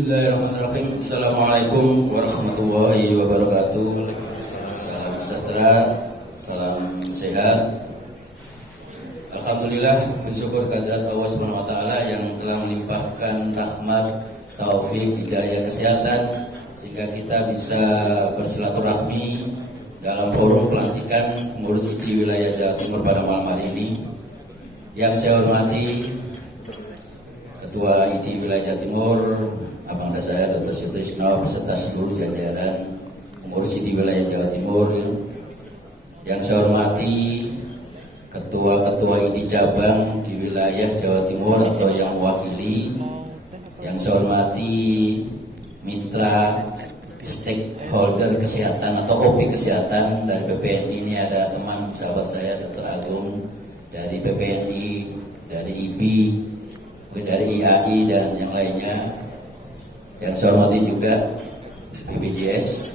Bismillahirrahmanirrahim. Assalamualaikum warahmatullahi wabarakatuh. Salam sejahtera, salam sehat. Alhamdulillah, bersyukur kehadirat Allah Subhanahu wa taala yang telah melimpahkan rahmat, taufik, hidayah, kesehatan sehingga kita bisa bersilaturahmi dalam forum pelantikan pengurus ITI wilayah Jawa Timur pada malam hari ini. Yang saya hormati Ketua ITI wilayah Jawa Timur, Abang saya Dr. Sutrisno beserta seluruh jajaran pengurus ITI wilayah Jawa Timur. Yang saya hormati ketua-ketua ITI cabang di wilayah Jawa Timur atau yang mewakili. Yang saya hormati mitra stakeholder kesehatan atau OP kesehatan dari PPNI. Ini ada teman sahabat saya Dr. Agung dari PPNI, dari IBI, dari IAI dan yang lainnya. Yang saya hormati juga BPJS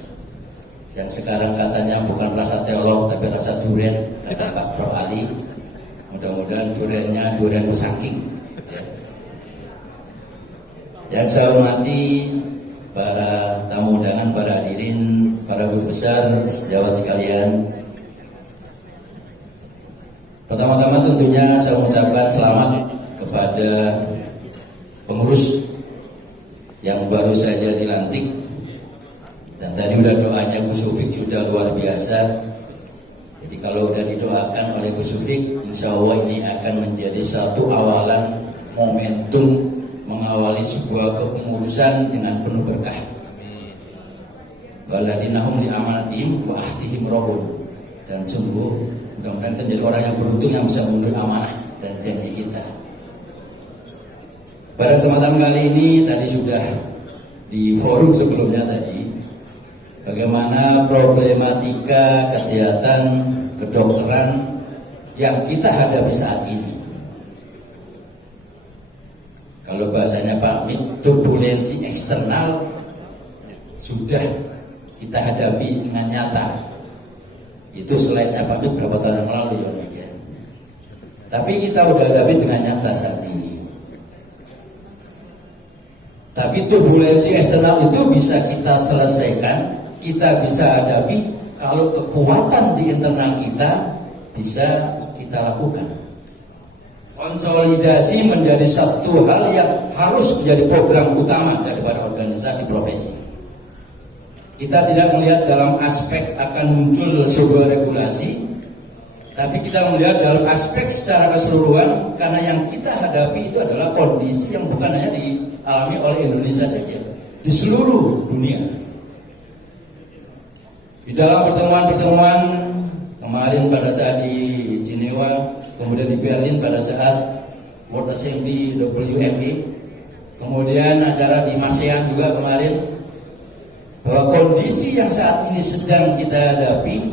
yang sekarang katanya bukan rasa teolog tapi rasa durian, kata Pak Prof Ali. Mudah-mudahan duriannya durian musangking ya. Yang saya hormati para tamu undangan, para hadirin, para guru besar, sejawat sekalian. Pertama-tama tentunya saya mengucapkan selamat kepada pengurus yang baru saja dilantik, dan tadi udah doanya Gus Sufik sudah luar biasa. Jadi kalau udah didoakan oleh Gus Sufik, insya Allah ini akan menjadi satu awalan momentum mengawali sebuah kepengurusan dengan penuh berkah. Waladinahum li amanatihim wa ahdihim rohum. Dan sungguh mudah-mudahan kita jadi orang yang beruntung yang bisa memenuhi amanah dan janji kita. Pada kesempatan kali ini tadi sudah di forum sebelumnya tadi, bagaimana problematika kesehatan kedokteran yang kita hadapi saat ini. Kalau bahasanya Pak Mit, turbulensi eksternal sudah kita hadapi dengan nyata. Itu slide-nya Pak Mit berapa tahun yang lalu ya. Tapi kita udah hadapi dengan nyata saat ini. Tapi turbulensi eksternal itu bisa kita selesaikan, kita bisa hadapi kalau kekuatan di internal kita bisa kita lakukan. Konsolidasi menjadi satu hal yang harus menjadi program utama daripada organisasi profesi. Kita tidak melihat dalam aspek akan muncul sebuah regulasi, tapi kita melihat dalam aspek secara keseluruhan, karena yang kita hadapi itu adalah kondisi yang bukan hanya dialami oleh Indonesia saja, di seluruh dunia. Di dalam pertemuan-pertemuan kemarin pada saat di Jenewa, kemudian di Berlin pada saat World Assembly WME, kemudian acara di ASEAN juga kemarin, bahwa kondisi yang saat ini sedang kita hadapi,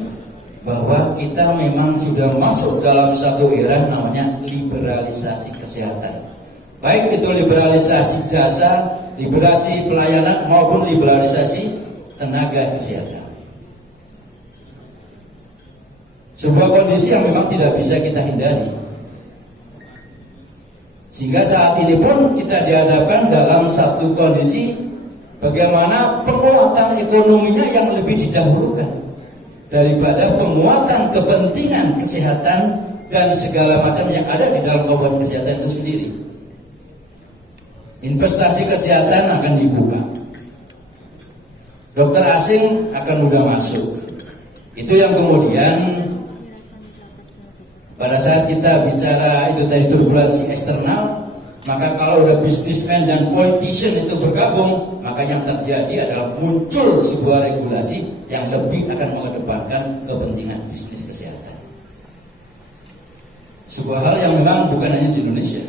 bahwa kita memang sudah masuk dalam satu era namanya liberalisasi kesehatan. Baik itu liberalisasi jasa, liberalisasi pelayanan maupun liberalisasi tenaga kesehatan. Sebuah kondisi yang memang tidak bisa kita hindari. Sehingga saat ini pun kita dihadapkan dalam satu kondisi bagaimana penguatan ekonominya yang lebih didahulukan daripada penguatan kepentingan kesehatan dan segala macam yang ada di dalam komponen kesehatan itu sendiri. Investasi kesehatan akan dibuka. Dokter asing akan mudah masuk. Itu yang kemudian pada saat kita bicara itu tadi turbulensi eksternal, maka kalau udah businessman dan politician itu bergabung, maka yang terjadi adalah muncul sebuah regulasi yang lebih akan mengedepankan kepentingan bisnis kesehatan. Sebuah hal yang memang bukan hanya di Indonesia.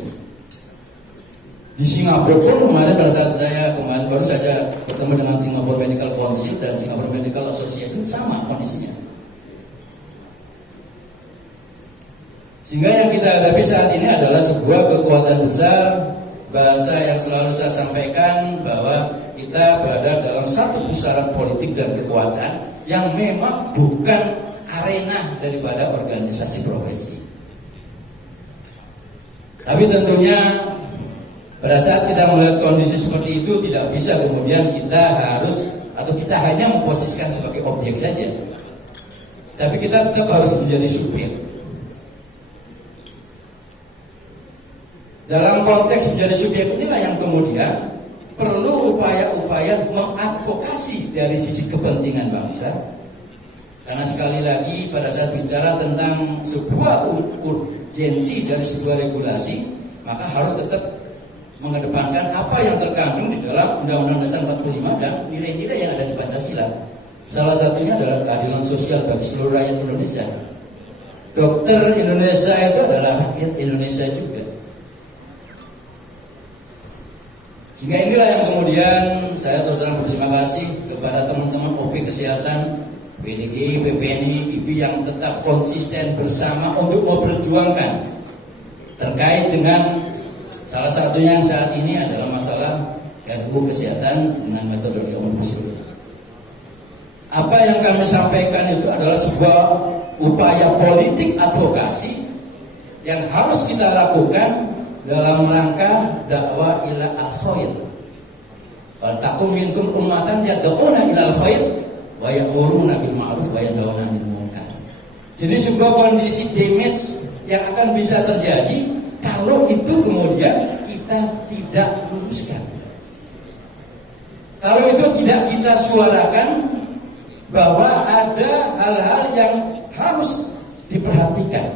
Di Singapura pun kemarin pada saat saya kemarin baru saja bertemu dengan Singapore Medical Council dan Singapore Medical Association, sama kondisinya. Sehingga yang kita hadapi saat ini adalah sebuah kekuatan besar. Bahasa yang selalu saya sampaikan bahwa kita berada dalam satu pusaran politik dan kekuasaan yang memang bukan arena daripada organisasi profesi. Tapi tentunya Pada saat kita melihat kondisi seperti itu, tidak bisa kemudian kita harus atau kita hanya memposisikan sebagai objek saja, tapi kita tetap harus menjadi subjek. Dalam konteks menjadi subjek inilah yang kemudian perlu upaya-upaya mengadvokasi dari sisi kepentingan bangsa. Karena sekali lagi pada saat bicara tentang sebuah urgensi dari sebuah regulasi, maka harus tetap mengedepankan apa yang terkandung di dalam Undang-Undang Dasar 45 dan nilai-nilai yang ada di Pancasila. Salah satunya adalah keadilan sosial bagi seluruh rakyat Indonesia. Dokter Indonesia itu adalah rakyat Indonesia juga. Sehingga inilah yang kemudian saya terus terang berterima kasih kepada teman-teman OP Kesehatan, PDGI, PPNI, IPI yang tetap konsisten bersama untuk memperjuangkan terkait dengan salah satunya yang saat ini adalah masalah RUU Kesehatan dengan metodologi omnibus law. Apa yang kami sampaikan itu adalah sebuah upaya politik advokasi yang harus kita lakukan dalam rangka dakwah ila al-khair. Wal takum minkum ummatan yad'una ila al-khair wa ya'muruna bil ma'ruf wa yanhauna 'anil munkar. Jadi sebuah kondisi damage yang akan bisa terjadi kalau itu kemudian kita tidak luruskan. Kalau itu tidak kita suarakan bahwa ada hal-hal yang harus diperhatikan.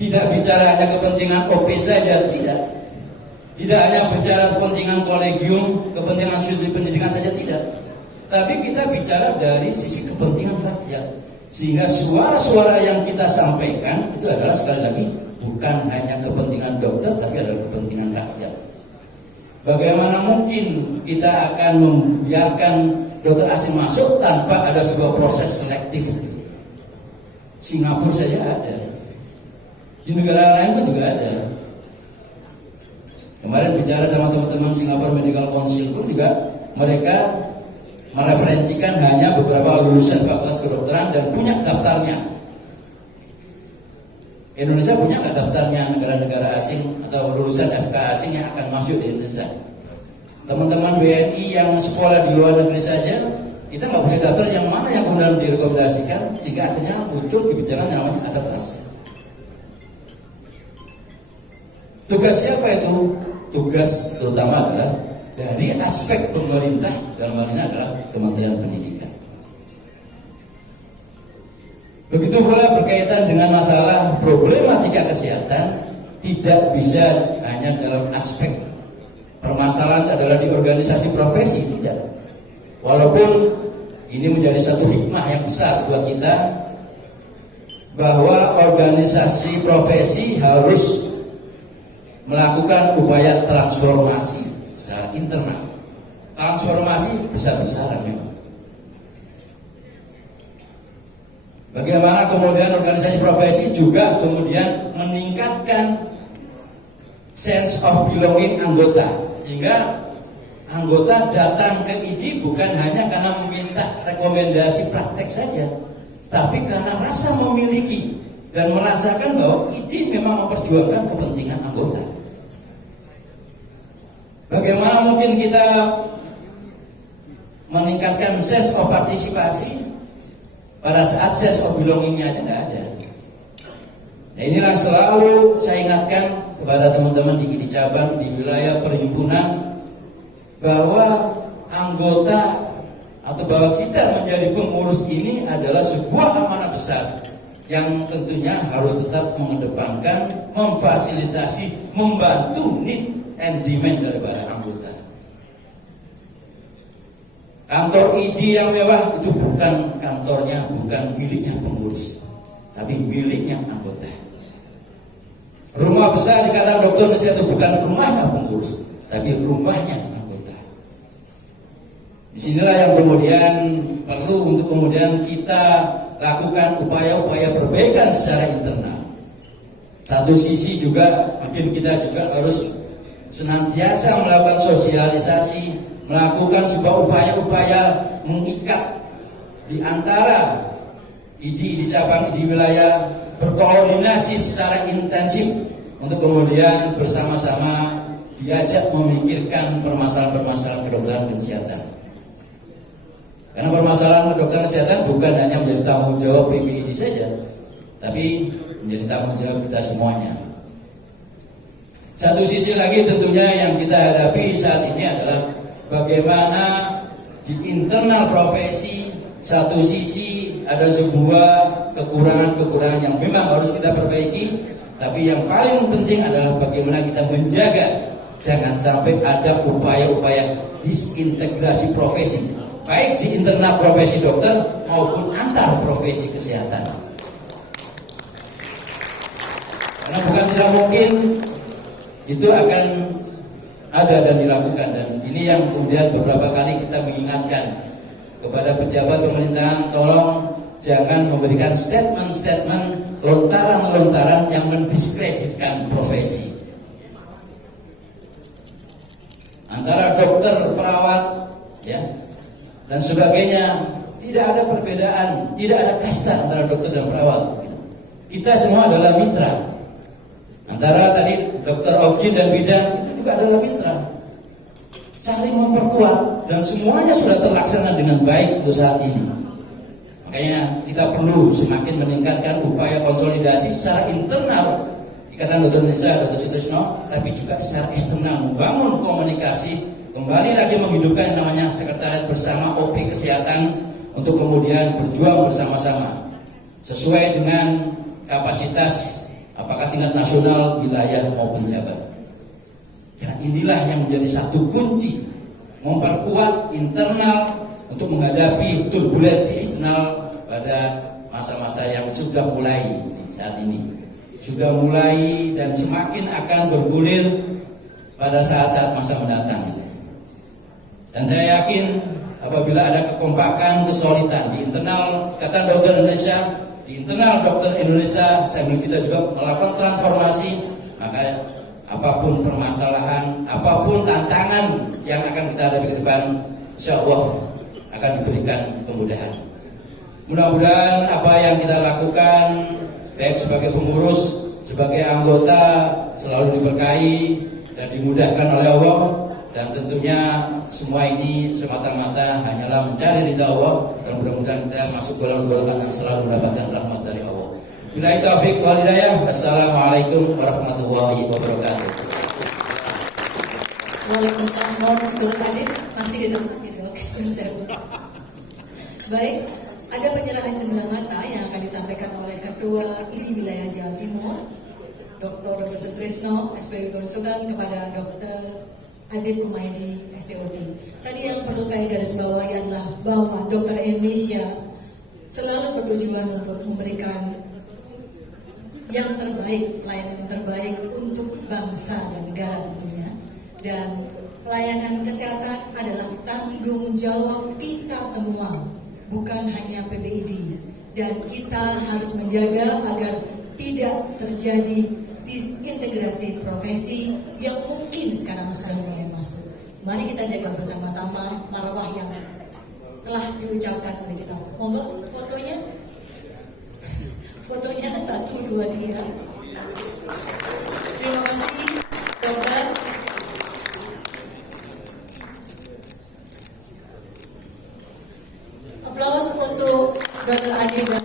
Tidak bicara hanya kepentingan OP saja, tidak. Tidak hanya bicara kepentingan kolegium, kepentingan studi pendidikan saja, tidak. Tapi kita bicara dari sisi kepentingan rakyat. Sehingga suara-suara yang kita sampaikan itu adalah sekali lagi bukan hanya kepentingan dokter, tapi adalah kepentingan rakyat. Bagaimana mungkin kita akan membiarkan dokter asing masuk tanpa ada sebuah proses selektif? Singapura saja ada. Di negara lain pun juga ada. Kemarin bicara sama teman-teman Singapore Medical Council pun juga mereka mereferensikan hanya beberapa lulusan fakultas kedokteran dan punya daftarnya. Indonesia punya nggak daftarnya negara-negara asing atau lulusan FK asing yang akan masuk di Indonesia? Teman-teman WNI yang sekolah di luar negeri saja, kita nggak punya daftar yang mana yang kemudian direkomendasikan, sehingga akhirnya muncul kebijakan yang namanya adaptasi. Tugas siapa itu? Tugas terutama adalah dari aspek pemerintah, dalam hal ini adalah Kementerian Pendidikan. Begitu pula berkaitan dengan masalah problematika kesehatan, tidak bisa hanya dalam aspek permasalahan adalah di organisasi profesi, tidak. Walaupun ini menjadi satu hikmah yang besar buat kita, bahwa organisasi profesi harus melakukan upaya transformasi secara internal. Transformasi besar-besaran memang. Bagaimana kemudian organisasi profesi juga kemudian meningkatkan sense of belonging anggota, sehingga anggota datang ke ID bukan hanya karena meminta rekomendasi praktek saja, tapi karena rasa memiliki dan merasakan bahwa ID memang memperjuangkan kepentingan anggota. Bagaimana mungkin kita meningkatkan sense of partisipasi pada saat sense of belongingnya aja nggak ada? Nah, inilah selalu saya ingatkan kepada teman-teman di cabang, di wilayah perhimpunan, bahwa anggota atau bahwa kita menjadi pengurus ini adalah sebuah amanah besar yang tentunya harus tetap mengedepankan, memfasilitasi, membantu need and demand daripada anggota. Kantor ID yang mewah itu bukan kantornya, bukan miliknya pengurus, tapi miliknya anggota. Rumah besar dikatakan dokter Indonesia itu bukan rumahnya pengurus, tapi rumahnya anggota. Disinilah yang kemudian perlu untuk kemudian kita lakukan upaya-upaya perbaikan secara internal. Satu sisi juga mungkin kita juga harus senantiasa melakukan sosialisasi, melakukan sebuah upaya-upaya mengikat di antara ID di cabang di wilayah, berkoordinasi secara intensif untuk kemudian bersama-sama diajak memikirkan permasalahan-permasalahan kedokteran kesehatan. Karena permasalahan kedokteran kesehatan bukan hanya menjadi tanggung jawab PPID saja, tapi menjadi tanggung jawab kita semuanya. Satu sisi lagi tentunya yang kita hadapi saat ini adalah bagaimana di internal profesi satu sisi ada sebuah kekurangan-kekurangan yang memang harus kita perbaiki, tapi yang paling penting adalah bagaimana kita menjaga jangan sampai ada upaya-upaya disintegrasi profesi, baik di internal profesi dokter maupun antar profesi kesehatan. Karena bukan tidak mungkin itu akan ada dan dilakukan, dan ini yang kemudian beberapa kali kita mengingatkan kepada pejabat pemerintahan, tolong jangan memberikan statement-statement lontaran-lontaran yang mendiskreditkan profesi. Antara dokter, perawat, ya, dan sebagainya, tidak ada perbedaan, tidak ada kasta antara dokter dan perawat. Kita semua adalah mitra. Antara tadi dokter objin dan bidan itu juga adalah mitra, saling memperkuat, dan semuanya sudah terlaksana dengan baik untuk saat ini. Makanya kita perlu semakin meningkatkan upaya konsolidasi secara internal Ikatan Dokter Indonesia, Dr. Sutrisno, tapi juga secara eksternal membangun komunikasi, kembali lagi menghidupkan yang namanya sekretariat bersama OP Kesehatan untuk kemudian berjuang bersama-sama sesuai dengan kapasitas apakah tingkat nasional, wilayah maupun jabat. Dan inilah yang menjadi satu kunci memperkuat internal untuk menghadapi turbulensi eksternal pada masa-masa yang sudah mulai saat ini. Sudah mulai dan semakin akan bergulir pada saat-saat masa mendatang. Dan saya yakin apabila ada kekompakan, kesolidan di internal Ikatan Dokter Indonesia, di internal dokter Indonesia, sambil kita juga melakukan transformasi, maka apapun permasalahan, apapun tantangan yang akan kita hadapi ke depan, insya Allah akan diberikan kemudahan. Mudah-mudahan apa yang kita lakukan, baik sebagai pengurus, sebagai anggota, selalu diberkahi dan dimudahkan oleh Allah. Dan tentunya semua ini semata-mata hanyalah mencari ridha Allah, dan mudah-mudahan kita masuk golongan yang selalu mendapatkan rahmat dari Allah. Billahi taufiq wal hidayah. Assalamualaikum warahmatullahi wabarakatuh. Waalaikumsalam warahmatullahi wabarakatuh. Masih di tempat ya, Dok. Baik, ada penyerahan jendela mata yang akan disampaikan oleh Ketua ID Wilayah Jawa Timur, Dr. Sutrisno, SPW Gunung kepada Dr. Adib Kumaydi, SPOT. Tadi yang perlu saya garis bawahi adalah bahwa dokter Indonesia selalu bertujuan untuk memberikan yang terbaik, pelayanan yang terbaik untuk bangsa dan negara tentunya. Dan pelayanan kesehatan adalah tanggung jawab kita semua, bukan hanya PPID. Dan kita harus menjaga agar tidak terjadi disintegrasi profesi yang mungkin sekarang sudah mulai masuk. Mari kita jaga bersama-sama marwah yang telah diucapkan oleh kita. Monggo fotonya. Fotonya 1, 2, 3. Terima kasih, dokter. Aplaus untuk Dr. Adib.